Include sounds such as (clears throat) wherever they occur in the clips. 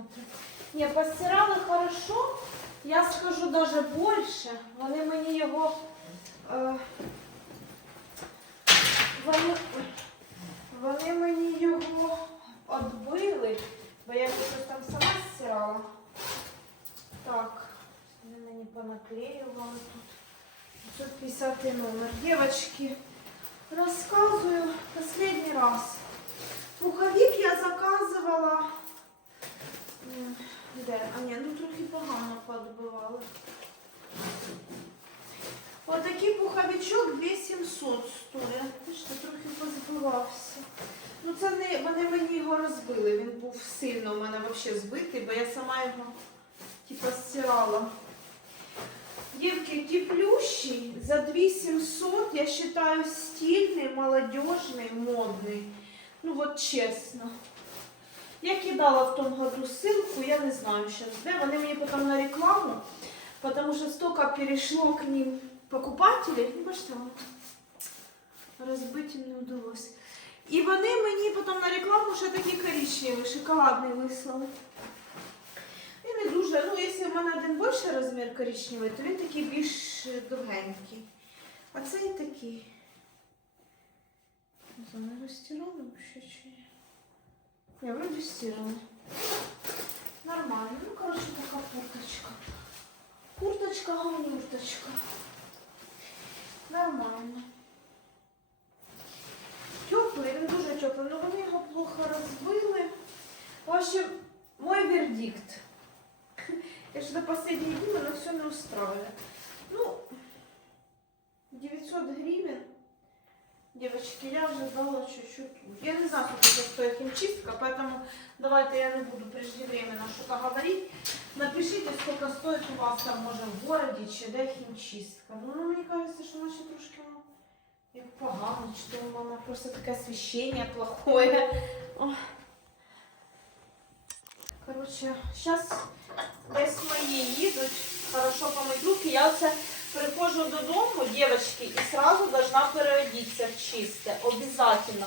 посмотрим. Не, постирали хорошо. Я скажу даже больше. Вони мені його... Е, вони, вони мені його відбили, бо я щось там сама стирала. Так, вони мені понаклеювали тут. 550 номер. Девочки, рассказываю последний раз. Пуховик я заказывала. М, Де? А ні, ну трохи погано подбивали. Отакий пуховичок 2700 стоїть. Бачите, трохи позбивався. Ну це не вони мені його розбили. Він був сильно у мене взагалі збитий, бо я сама його типа стирала. Девки, теплющий за 2700, я считаю, стильный, молодежный, модный. Ну вот честно. Я кидала в том году ссылку, я не знаю сейчас, де. Вони мені потім на рекламу, потому что столько перешло к ним покупателей. Ну, бачите, розбити не вдалося. І вони мені потім на рекламу ще такі коричневі, шоколадний вислали. Він не дуже, ну якщо в мене один більший розмір коричневий, то він такий більш довгенький. А цей такий. Не знаю, його ще чи ні? Ні, вроді стирали. Нормально. Ну, коротше, така курточка. Курточка, гамнюрточка. Нормально. Теплий, він дуже теплий, але вони його плохо розбили. В общем, мой вердикт. (laughs) Я же до последней дни, но все не устраивает. Ну, 900 гривен. Девочки, я ожидала чуть-чуть. Я не знаю, сколько стоит химчистка, поэтому давайте я не буду преждевременно что-то говорить. Напишите, сколько стоит у вас там, может, в городе, чи де химчистка. Ну, мені кажется, що наче трошки, ну, як погано, чи то вона просто таке освещение плохое. Короче, сейчас десь мої їдуть, хорошо помить руки. Я оце приходжу додому, дівчатки, і сразу должна переодітися в чисте. Обязательно.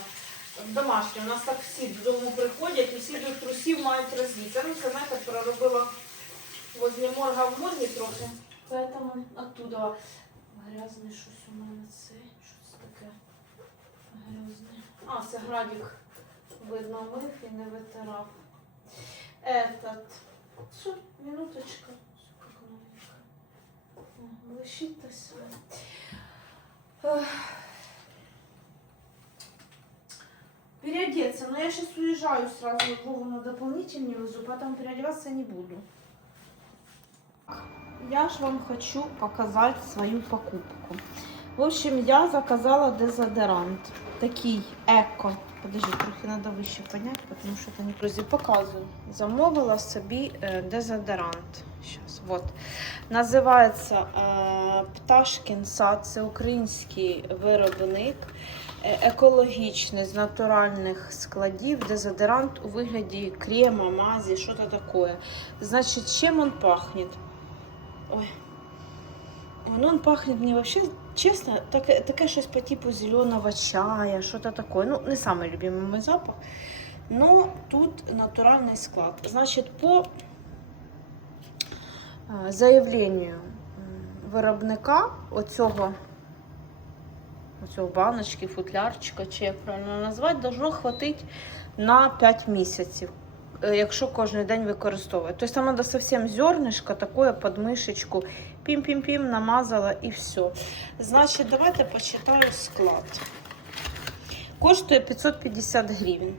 В домашнє. У нас так всі додому приходять і всі до трусів мають роздіти. Ну, це, знаєте, проробила возле морга в моргі трохи. Поэтому оттуда грязне щось у мене це. Що це таке? Грязне. А, це градик видно мив і не витирав. Этот. Все, минуточка. Блищит-то все. Переодеться. Но я сейчас уезжаю сразу Вову на дополнительный везу, поэтому переодеваться не буду. Я ж вам хочу показать свою покупку. В общем, я заказала дезодорант. Такий еко. Подожди, трохи треба вище підняти, тому що це не друзі показую. Замовила собі е, дезодорант. Щас, вот. Називається е, Пташкін сад. Це український виробник. е, Екологічний з натуральних складів дезодорант у вигляді крема, мазі, що то таке. Значить, чим він пахне? Ой. Ну, он пахнет мне вообще, честно, так, таке щось по типу зеленого чая, что-то такое. Ну, не самый любимый мой запах. Но тут натуральный склад. Значит, по е, заявленню м, виробника оцього, оцього баночки, футлярчика, чи як правильно назвати, должно хватить на 5 місяців. е, Якщо кожен день використовувати. Тобто там треба зовсім зернышко, таке під мишечку, пім-пім-пім, намазала і все. Значить, давайте почитаю склад. Коштує 550 гривень.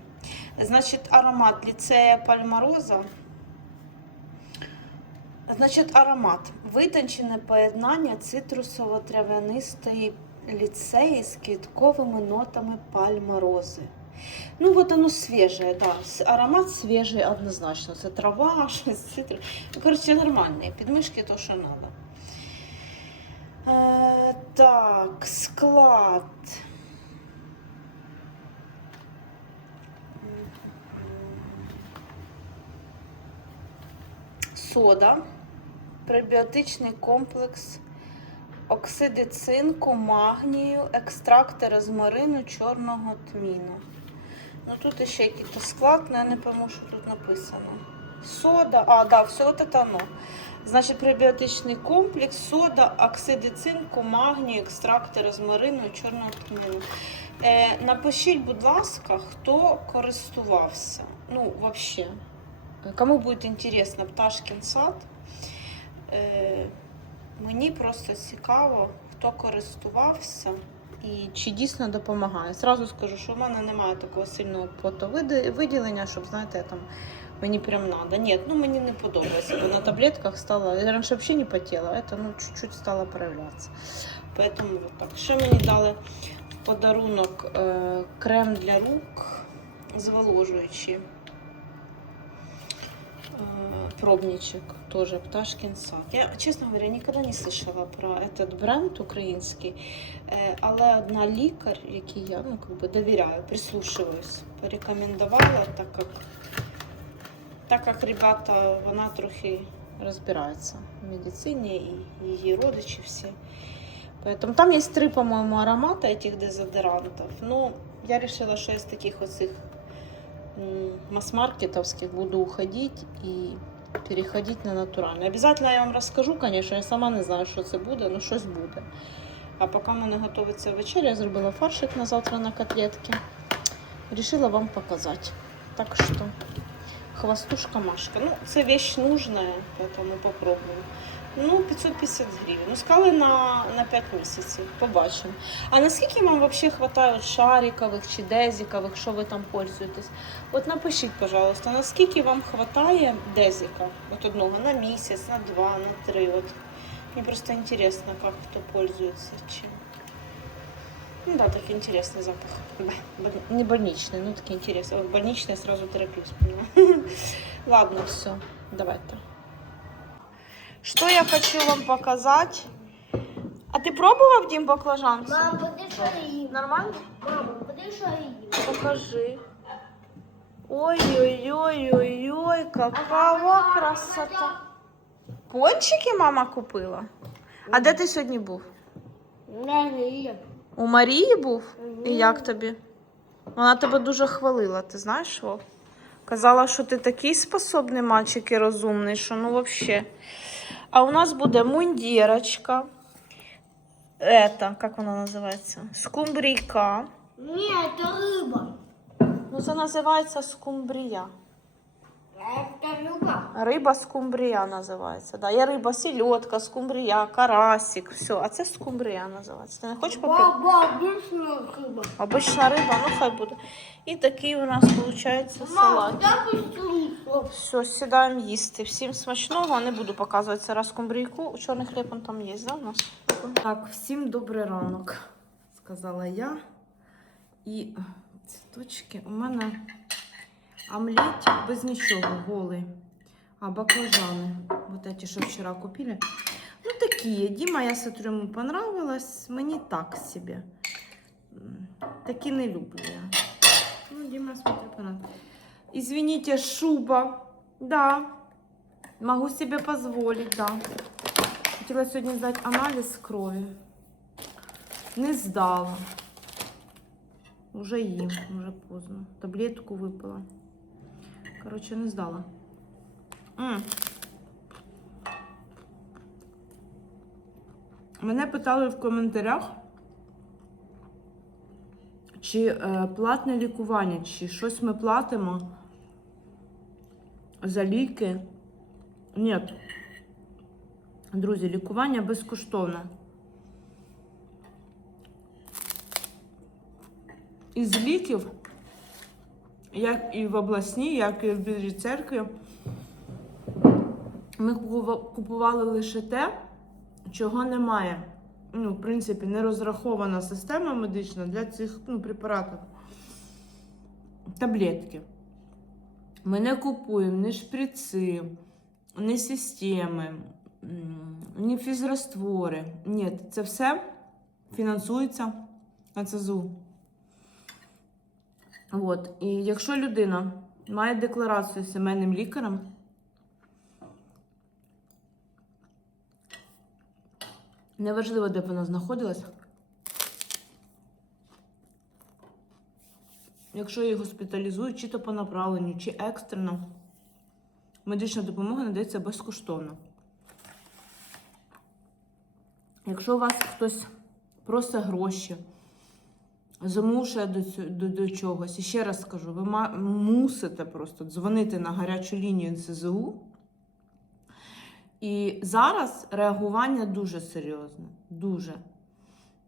Значить, аромат ліцея пальмароза. Значить, аромат. Витончене поєднання цитрусово-трав'янистої ліцеї з квітковими нотами пальмарози. Ну, вот оно свежее, да. Аромат свежий однозначно. Це трава, (laughs) щось цитрус. Ну, коротше, нормальний. Підмишки то, що треба. Е, так, склад. Сода, пребіотичний комплекс оксиди цинку, магнію, екстракти розмарину, чорного тміну. Ну тут ще якийсь склад, але я не пойму, що тут написано. Сода, а, да, все от это оно. Значить, пребіотичний комплекс, сода, оксиди цинку, магнію, екстракти розмарину, чорного тміну. Е, напишіть, будь ласка, хто користувався. Ну, взагалі. Кому буде інтересно Пташкін сад. Е, мені просто цікаво, хто користувався і чи дійсно допомагає. Зразу скажу, що в мене немає такого сильного потовиділення, щоб, знаєте, там мені прям надо. Ні, ну мені не подобається, бо на таблетках стало, я раніше взагалі не потіла, це ну, чуть-чуть стало проявлятися. Поэтому вот так. Ще мені дали в подарунок е, крем для рук зволожуючий. Э, пробничек, тоже Пташкин сад. Я, чесно говоря, ніколи не слышала про этот бренд український, Е, але одна лікар, якій я ну, как би довіряю, прислушиваюсь, порекомендувала, так як, так як ребята, вона трохи розбирається в медицині і її родичі всі. Поэтому там есть три, по-моему, аромата этих дезодорантов. Ну, я решила, что я с таких вот этих м, масс-маркетовских буду уходить и переходить на натуральне. Обязательно я вам розкажу, конечно, я сама не знаю, що це буде, але щось буде. А поки в мене готується вечеря, я зробила фаршик на завтра на котлетки. Решила вам показати. Так що, хвостушка Машка. Ну, це вещь нужная, поэтому попробуем. Ну, 550 гривень. Ну, сказали на, на 5 місяців. Побачимо. А наскільки вам взагалі вистачає шарикових чи дезікових, що ви там пользуєтесь? От напишіть, пожалуйста, наскільки вам вистачає дезіка? От одного на місяць, на два, на три. От. Мені просто интересно, как кто пользуется чем. Ну да, так интересный запах. Б- б- Не больничный, ну такие интересные. Вот больничный я сразу тороплюсь, понимаю. (laughs) Ладно, все, давайте. Что я хочу вам показать? А ты пробовал, Дим, баклажан? Мам, я їм. Нормально? Мама, я їм. Покажи. Ой-ой-ой-ой-ой, какова красота. Пончики мама купила? А де ти сьогодні був? У Марії був? І як тобі? Вона тебе дуже хвалила, ти знаєш що? Казала, що ти такий способний мальчик і розумний, що ну взагалі. А у нас буде мундірочка. Это, як вона називається? Скумбрійка. Ні, це риба. Ну, це називається скумбрія. Це риба. Риба скумбрія називається. Да. Є риба сільотка, скумбрія, карасик, все. А це скумбрія називається. Ти не хочеш попробувати? Баба, більше риба. Обична риба, ну хай буде. І такий у нас виходить салат. я. Все, сідаємо їсти. Всім смачного. Не буду показувати це раз скумбрійку. Чорний хліб он там є, да, у нас? Так, всім добрий ранок, сказала я. І цвіточки у мене омлет без нічого, голий. А баклажани, вот эти, що вчора купили. Ну, такі. Діма, я смотрю, йому понравилось. Мені так себе. Такі не люблю я. Ну, Дима, смотрю, понравилось. Извините, шуба. Да. Могу себе позволить, да. Хотела сегодня сдать анализ крови. Не сдала. Уже їм, уже поздно. Таблетку випила. Короче, не здала. М. Мене питали в коментарях, чи е, платне лікування, чи щось ми платимо за ліки. Ні. Друзі, лікування безкоштовне. Із ліків, як і в обласній, як і в білій церкві, ми купували лише те, чого немає. Ну, в принципі, не розрахована система медична для цих ну, препаратів. Таблетки. Ми не купуємо ні шприци, ні системи, ні фізраствори. Ні, це все фінансується НЦЗУ. От. І якщо людина має декларацію з сімейним лікарем, Неважливо, де б вона знаходилась. Якщо її госпіталізують, чи то по направленню, чи екстрено, медична допомога надається безкоштовно. Якщо у вас хтось просить гроші, змушує до, до, до чогось, і ще раз скажу, ви мусите просто дзвонити на гарячу лінію НСЗУ. І зараз реагування дуже серйозне. Дуже.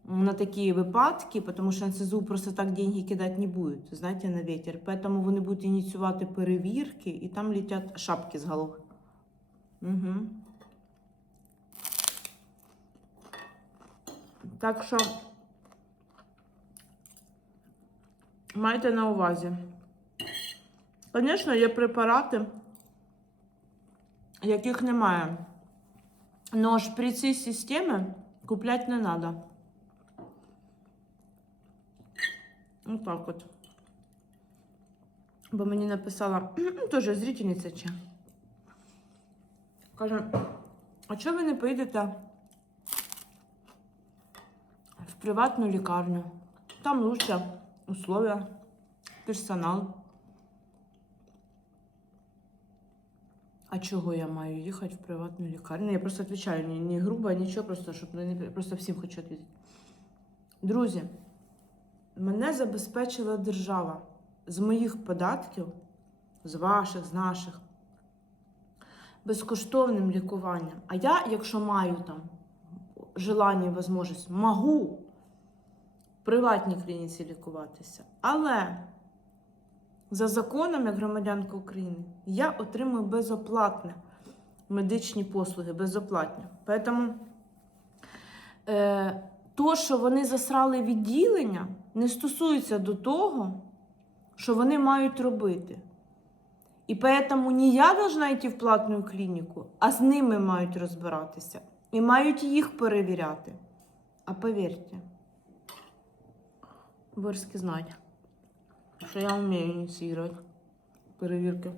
На такі випадки, тому що НСЗУ просто так деньги кидати не будуть, знаєте, на ветер. Поэтому вони будуть ініціювати перевірки, і там летять шапки з голов. Угу. Так що майте на увазі. Звісно, є препарати, яких немає. Но шприці з системи купляти не треба. Ось так от. Бо мені написала, (clears throat) теж зрительниця чи. Каже, а чого ви не поїдете в приватну лікарню? Там лучше условия, персонал. А чого я маю їхати в приватну лікарню? Я просто відповідаю, не, не грубо, нічого, просто щоб не, просто всім хочу відповідати. Друзі, мене забезпечила держава з моїх податків, з ваших, з наших, безкоштовним лікуванням. А я, якщо маю там желання і можливість, можу приватній клініці лікуватися. Але за законом, як громадянка України, я отримую безоплатне медичні послуги, безоплатні. Тому е, то, що вони засрали відділення, не стосується до того, що вони мають робити. І тому не я должна йти в платну клініку, а з ними мають розбиратися. І мають їх перевіряти. А повірте, Борські знають, що я вмію ініціювати перевірки.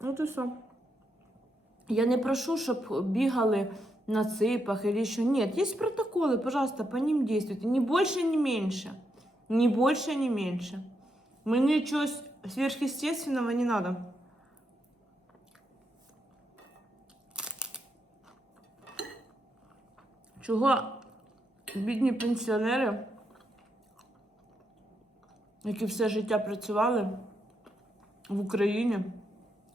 Ну, то все. Я не прошу, щоб бігали на цыпах или еще. Нет, есть протоколы, пожалуйста, по ним действуйте. Ни больше, ни меньше. Ни больше, ни меньше. Мне ничего с- сверхъестественного не надо. Чого бідні пенсіонери, які все життя працювали в Україні,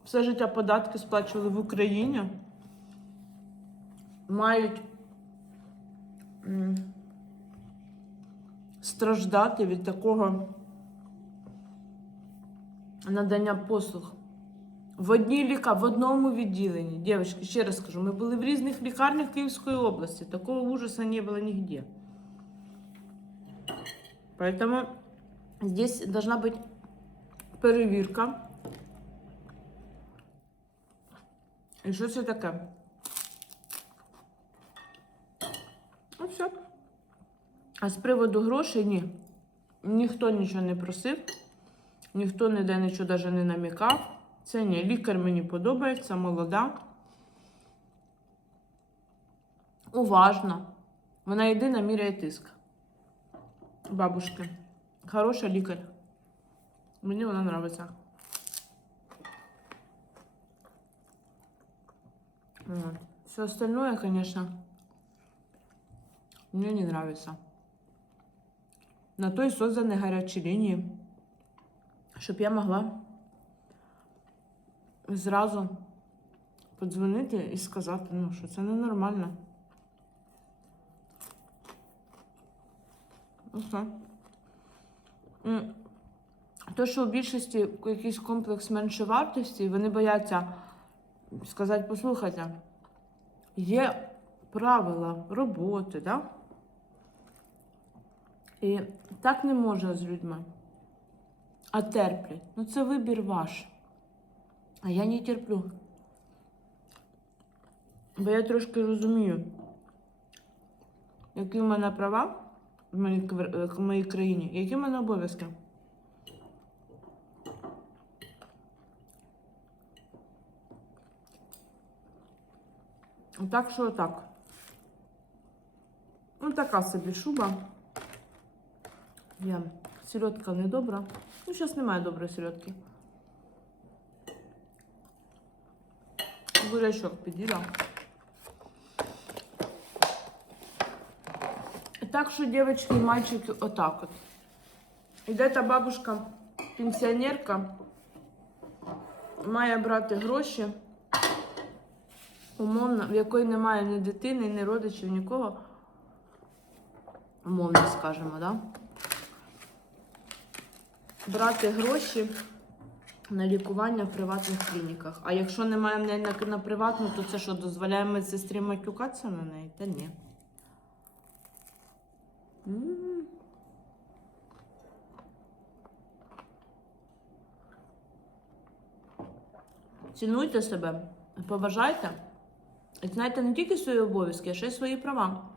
все життя податки сплачували в Україні, мають страждати від такого надання послуг. В одній ліка, в одному відділенні. Дівчатки, ще раз скажу, ми були в різних лікарнях Київської області. Такого ужаса не было нигде. Поэтому здесь должна быть перевірка. І що це таке? Ну, все. А з приводу грошей ні. Ніхто нічого не просив, ніхто ніде нічого навіть не намікав. Це ні. Лікар мені подобається, молода. Уважна. Вона єдина міряє тиск. Бабушки. Хороша лікар. Мені вона подобається. Все остальное, конечно, мне не нравится. На то и созданы горячие линии, щоб я могла зразу подзвонити і сказати, ну, що це ненормально. Ну, То, що у більшості якийсь комплекс меншовартості, вони бояться сказати, послухайте, є правила роботи, да? І так не можна з людьми. А терплять. Ну це вибір ваш. А я не терплю. Бо я трошки розумію, які в мене права в моїй, е, в моїй країні, які в мене обов'язки. Так що так. така собі шуба. Я сільотка недобра. Ну, зараз немає доброї сільотки. Бурячок під'їла. Так що, дівчатки і мальчики, отак от. Іде та бабушка, пенсіонерка, має брати гроші, умовно, в якої немає ні дитини, ні родичів, нікого. Умовно скажемо, да? Брати гроші на лікування в приватних клініках. А якщо немає неї на, на приватну, то це що, дозволяє медсестрі матюкатися на неї? Та ні. Цінуйте себе, поважайте. І знайте не тільки свої обов'язки, а ще й свої права.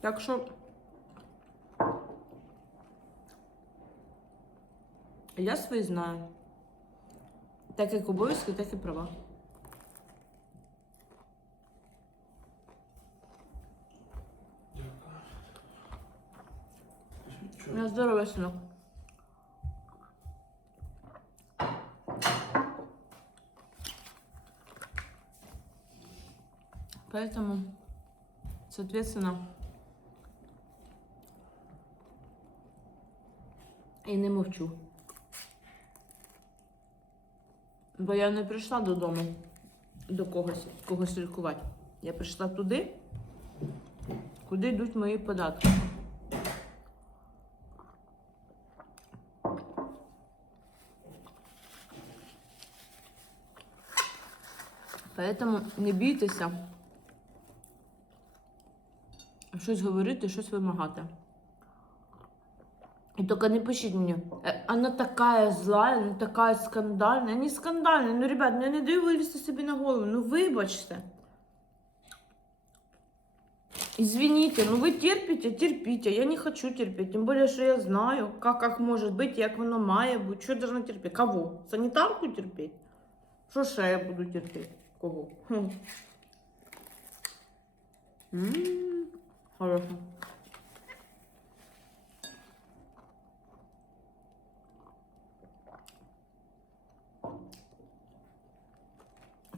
Так що я свої знаю. Так як обов'язки, так і права. На здоров'я, синок. Поэтому, соответственно, і не мовчу. Бо я не прийшла додому до когось, когось лікувати. Я прийшла туди, куди йдуть мої податки. Поэтому не бійтеся щось говорити, щось вимагати. І тільки не пишіть мені, «Е, вона така зла, вона така скандальна. Я не скандальна. Ну, ребят, ну, я не даю вилізти собі на голову. Ну, вибачте. Извините, ну ви терпите, терпите. Я не хочу терпеть. Тим більше, що я знаю, как, как може бути, як воно має бути. Що я должна терпіти? Кого? Санітарку терпіти? Що ще я буду терпіти? Кого? Хм. М, Хорошо.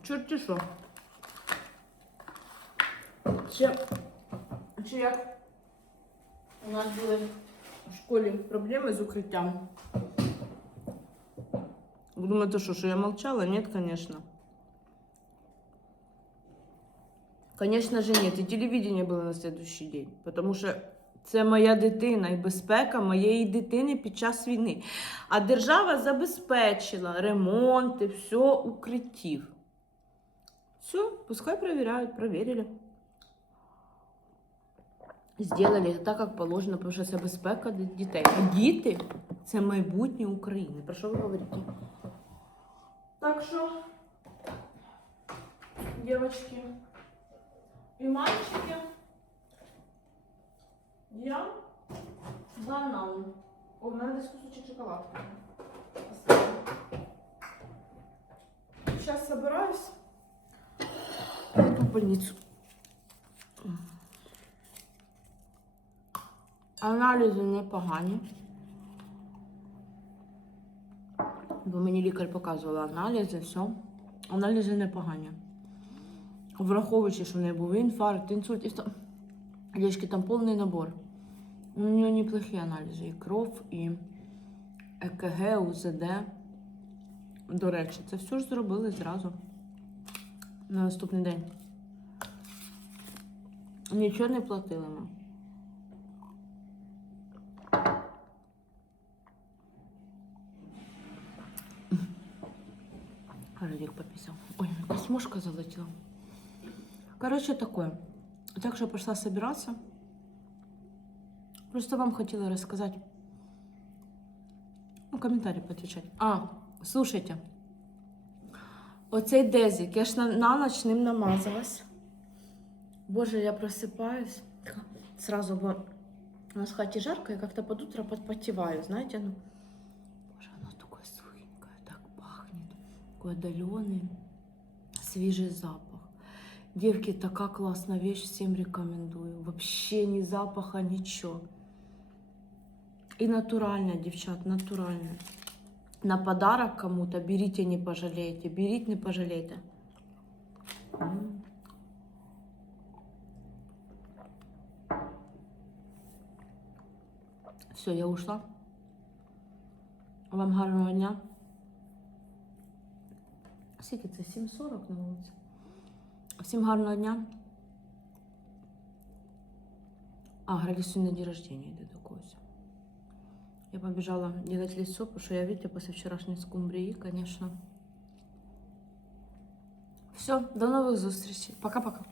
Чорті що? Ще, ще як у нас були в школі проблеми з укриттям. Ви думаєте, що, що я молчала? Нет, конечно. Конечно же нет. І телевидение було на следующий день. Потому що це моя дитина і безпека моєї дитини під час війни. А держава забезпечила ремонти, все укриттів. Все, пускай проверяют, проверили. Сделали это так, як положено, тому що це безпека д- дітей. А діти це майбутнє України. Про що ви говорите? Так що, девочки і мальчики, я банан. О, у мене десь кусочек шоколадки. Сейчас собираюсь. Больницу. Аналізи непогані. Бо мені лікар показувала аналізи, все. Аналізи непогані. Враховуючи, що в неї був інфаркт, інсульт, і все. Там повний набор. У нее неплохі аналізи. І кров, і ЕКГ, УЗД. До речі, це все ж зробили зразу. На наступний день. Нічого не платили ми. Радик пописал. Ой, якась мушка залетела. Короче, такое. Так что пошла собираться. Просто вам хотела рассказать. Ну, комментарий поотвечать. А, слушайте. Оцей дезик, я ж на, на ночь ним намазалась. Боже, я просыпаюсь. Сразу, бо у нас в хате жарко, я как-то под утро подпотеваю, знаете, ну. Боже, оно такое сухенькое, так пахнет. Такой отдаленный, свежий запах. Девки, така класна вещь, всім рекомендую. Вообще ні запаха, нічого. І натуральна, дівчат, натуральна. На подарок кому-то берите, не пожалеете. Берите, не пожалейте. М. Все, я ушла. Вам гарного дня. Скільки це? 7.40 на вулиці. Всім гарного дня. А, Гралі сьогодні день рождения йде до когось. Я побежала делать лицо, потому что я, видите, после вчерашней скумбрии, конечно. Все, до новых зустрічей. Пока-пока.